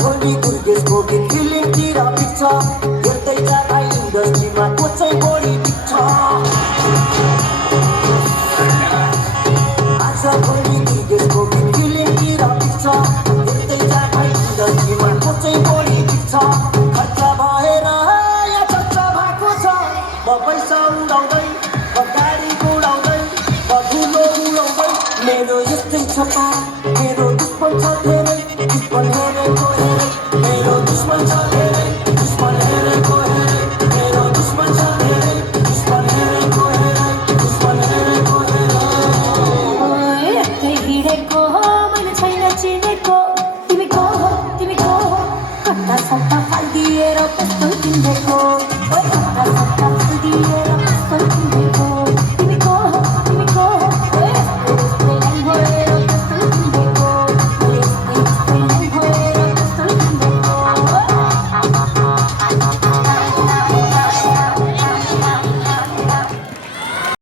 भोलि गुर्गेसको गीत फिल्मतिर बित्छ हेर्दै जाँदा इन्डस्ट्रीमा को चाहिँ बढी बित्छ आज भोलि गुर्गेसको गीत फिल्मतिर बित्छ हेर्दै जाँदा इन्डस्ट्रीमा को चाहिँ बढी बित्छ खर्च भएर या चर्चा भएको छ म पैसा उडाउँदै म गाडी उडाउँदै म धुलो उडाउँदै मेरो यस्तै छ त मेरो दुश्मन छ धेरै दुश्मन हेरेको हेरे मेरो दुश्मन छ धेरै दुश्मन हेरेको हेरे मेरो दुश्मन छ धेरै दुश्मन हेरेको हेरे दुश्मन हेरेको हेरे यस्तै हिँडेको मैले छैन चिनेको तिमी को हो कता सट्टा फालिदिएर कस्तो किनेको कता सट्टा फालिदिएर